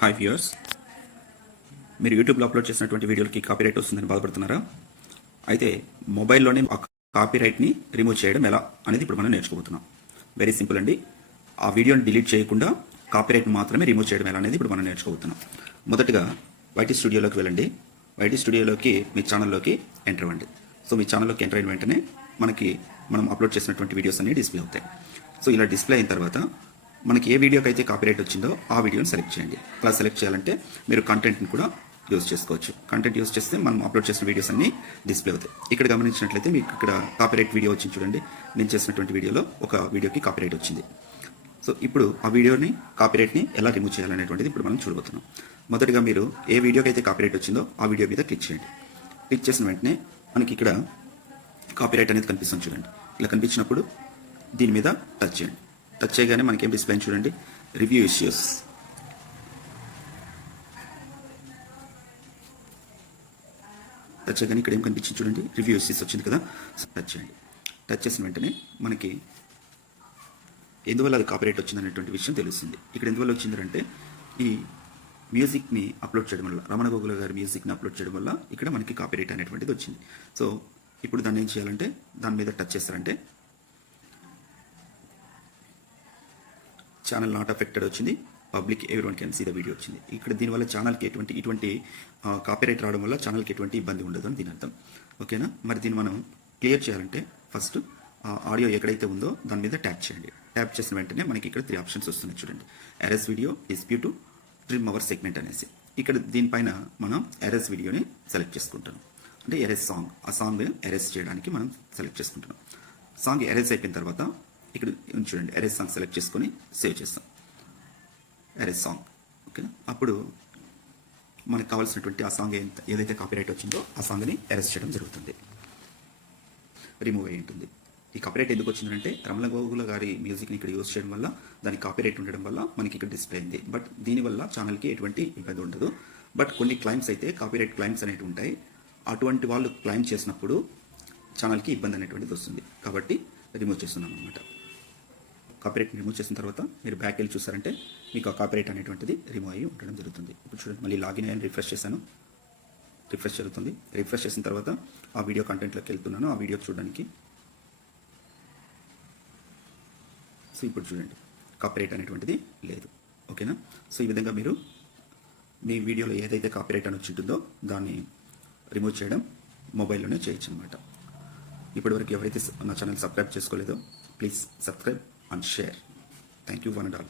Hi viewers, మీరు యూట్యూబ్లో upload చేసినటువంటి వీడియోలకి కాపీరైట్ వస్తుందని బాధపడుతున్నారా? అయితే మొబైల్లోనే ఆ కాపీరైట్ని రిమూవ్ చేయడం ఎలా అనేది ఇప్పుడు మనం నేర్చుకోబోతున్నాం. వెరీ సింపుల్ అండి. ఆ వీడియోని డిలీట్ చేయకుండా కాపీరైట్ని మాత్రమే రిమూవ్ చేయడం ఎలా అనేది ఇప్పుడు మనం నేర్చుకోబోతున్నాం. మొదటగా వైటీ స్టూడియోలోకి వెళ్ళండి. వైటీ స్టూడియోలోకి మీ ఛానల్లోకి ఎంటర్ అవ్వండి. సో మీ ఛానల్లోకి ఎంటర్ అయిన వెంటనే మనం అప్లోడ్ చేసినటువంటి వీడియోస్ అన్ని డిస్ప్లే అవుతాయి. సో ఇలా డిస్ప్లే అయిన తర్వాత మనకి ఏ వీడియోకి అయితే కాపీరైట్ వచ్చిందో ఆ వీడియోని సెలెక్ట్ చేయండి. అలా సెలెక్ట్ చేయాలంటే మీరు కంటెంట్ని కూడా యూజ్ చేసుకోవచ్చు. కంటెంట్ యూజ్ చేస్తే మనం అప్లోడ్ చేసిన వీడియోస్ అన్ని డిస్ప్లే అవుతాయి. ఇక్కడ గమనించినట్లయితే మీకు ఇక్కడ కాపీరైట్ వీడియో వచ్చింది చూడండి. నేను చేసినటువంటి వీడియోలో ఒక వీడియోకి కాపీరైట్ వచ్చింది. సో ఇప్పుడు ఆ వీడియోని కాపీరైట్ని ఎలా రిమూవ్ చేయాలనేటువంటిది ఇప్పుడు మనం చూడబోతున్నాం. మొదటిగా మీరు ఏ వీడియోకి అయితే కాపీరైట్ వచ్చిందో ఆ వీడియో మీద క్లిక్ చేయండి. క్లిక్ చేసిన వెంటనే మనకి ఇక్కడ కాపీరైట్ అనేది కనిపిస్తుంది చూడండి. ఇలా కనిపించినప్పుడు దీని మీద టచ్ చేయండి. టచ్ చేయగానే మనకి ఏం డిస్ప్లే చూడండి, రివ్యూ ఇష్యూస్. టచ్ చేయగానే ఇక్కడ ఏం కనిపించింది చూడండి, రివ్యూ ఇష్యూస్ వచ్చింది కదా. టచ్ చేయండి. టచ్ చేసిన వెంటనే మనకి ఎందువల్ల అది కాపీరైట్ వచ్చింది అనేటువంటి విషయం తెలుస్తుంది. ఇక్కడ ఎందువల్ల వచ్చిందంటే ఈ మ్యూజిక్ని అప్లోడ్ చేయడం వల్ల, రమణ గోగుల గారి మ్యూజిక్ని అప్లోడ్ చేయడం వల్ల ఇక్కడ మనకి కాపీరైట్ అనేటువంటిది వచ్చింది. సో ఇప్పుడు దాన్ని ఏం చేయాలంటే దాని మీద టచ్ చేస్తారంటే ఛానల్ నాట్ అఫెక్టెడ్ వచ్చింది, public everyone can see the video వచ్చింది. ఇక్కడ దీనివల్ల ఛానల్కి ఇటువంటి కాపీరైట్ రావడం వల్ల ఛానల్కి ఎటువంటి ఇబ్బంది ఉండదు అని దీని అర్థం. ఓకేనా? మరి దీన్ని మనం క్లియర్ చేయాలంటే ఫస్ట్ ఆడియో ఎక్కడైతే ఉందో దాని మీద ట్యాప్ చేయండి. ట్యాప్ చేసిన వెంటనే మనకి ఇక్కడ 3 ఆప్షన్స్ వస్తున్నాయి చూడండి. ఎర్ఎస్ video, dispute, trim our segment అనేసి. ఇక్కడ దీనిపైన మనం ఎర్ఎస్ వీడియోని సెలెక్ట్ చేసుకుంటాం. అంటే ఎర్ఎస్ సాంగ్, ఆ సాంగ్ ఎర్ఎస్ చేయడానికి మనం సెలెక్ట్ చేసుకుంటున్నాం. సాంగ్ ఎర్ఎస్ అయిపోయిన తర్వాత ఇక్కడ చూడండి, ఎర్ఎస్ సాంగ్ సెలెక్ట్ చేసుకొని సేవ్ చేస్తాం. ఎర్ఎస్ సాంగ్. ఓకేనా? అప్పుడు మనకు కావాల్సినటువంటి ఆ సాంగ్ ఏదైతే కాపీరైట్ వచ్చిందో ఆ సాంగ్ని ఎర్ఎస్ చేయడం జరుగుతుంది, రిమూవ్ అయ్యి ఉంటుంది. ఈ కాపీరైట్ ఎందుకు వచ్చిందంటే రమణ గోగుల గారి మ్యూజిక్ని ఇక్కడ యూజ్ చేయడం వల్ల దానికి కాపీరైట్ ఉండడం వల్ల మనకి ఇక్కడ డిస్ప్లే అయింది. బట్ దీనివల్ల ఛానల్కి ఎటువంటి ఇబ్బంది ఉండదు. బట్ కొన్ని క్లైమ్స్ అయితే కాపీరైట్ క్లైమ్స్ అనేవి ఉంటాయి. అటువంటి వాళ్ళు క్లైమ్ చేసినప్పుడు ఛానల్కి ఇబ్బంది అనేటువంటిది వస్తుంది. కాబట్టి రిమూవ్ చేస్తున్నాం అనమాట. కాపీరైట్ రిమూవ్ చేసిన తర్వాత మీరు బ్యాక్ వెళ్ళి చూసారంటే మీకు ఆ కాపీరైట్ అనేటువంటిది రిమూవ్ అయ్యి ఉండడం జరుగుతుంది. ఇప్పుడు చూడండి, మళ్ళీ లాగిన్ అయ్యి రిఫ్రెష్ చేశాను. రిఫ్రెష్ జరుగుతుంది. రిఫ్రెష్ చేసిన తర్వాత ఆ వీడియో కంటెంట్లోకి వెళ్తున్నాను ఆ వీడియో చూడడానికి. సో ఇప్పుడు చూడండి, కాపీరైట్ అనేటువంటిది లేదు. ఓకేనా? సో ఈ విధంగా మీరు మీ వీడియోలో ఏదైతే కాపీరైట్ అని వచ్చి ఉంటుందో దాన్ని రిమూవ్ చేయడం మొబైల్లోనే చేయొచ్చు అనమాట. ఇప్పటివరకు ఎవరైతే నా ఛానల్ సబ్స్క్రైబ్ చేసుకోలేదో please subscribe and share. Thank you one and all.